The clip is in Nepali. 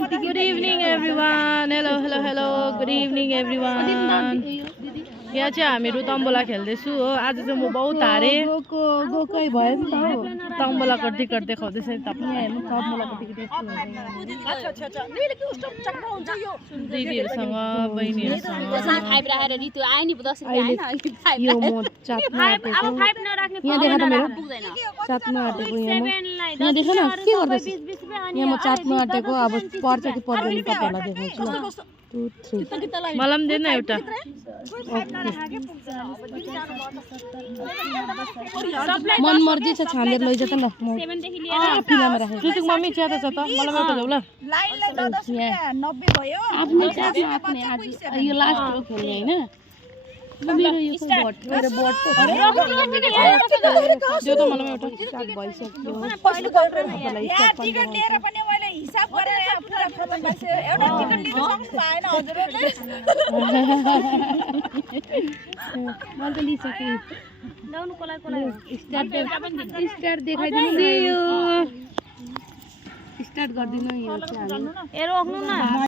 Good evening everyone. Hello. Good evening everyone. यहाँ चाहिँ हामीहरु तम्बोला खेल्दैछु हो। आज चाहिँ म बहुत हारे। गोकै भयो नि त हो। तम्बोलाको टिकट देखाउँदैछ नि तपाईलाई हेर्नु तम्बोलाको टिकट यस्तो हुन्छ। दिदीहरुसँग बहिनीहरुसँग फाइभ राखेर रितु आयो नि 10 रुपैयाँ हैन अहिले 5 यो म चाट्न आटेको। अब 5 नराख्ने यहाँ देखा त मेरो पुग्दैन चाट्न आटेको यहाँ म। यहाँ देख न के गर्दैछ। यहाँ म चाट्न आटेको अब पर्छ कि पर्दैन तपाईहरुलाई देखाउँछु ल। 2 3 मलाई पनि देन एउटा। मन मर्जी छ छानेर लैजा त ल। 7 देखि लिएर पिलामा राखे। जुतुक मम्मी च्याता छ त मलाई एउटा देऊ ल। लाइनलाई 10 रुपैयाँ 90 भयो। आफ्नो चाट्न आफ्नै आज यो लास्टको खेल्ने हैन। मेरो यो बोट मेरो बोट त्यो त मलाई एउटा स्टार्ट भइसक्यो। यहाँ टिकट लिएर पनि मैले हिसाब गरेर यहाँ पुरा खतम भइसक्यो। एउटा टिकट लिन सक्नु भएन हजुरहरुले। मैले त लिइसकेँ। लाउनु कोलाई स्टार्ट देखाइदिनु न। स्टार्ट गर्दिनु यो चाहिँ हामी। ए रोक्नु न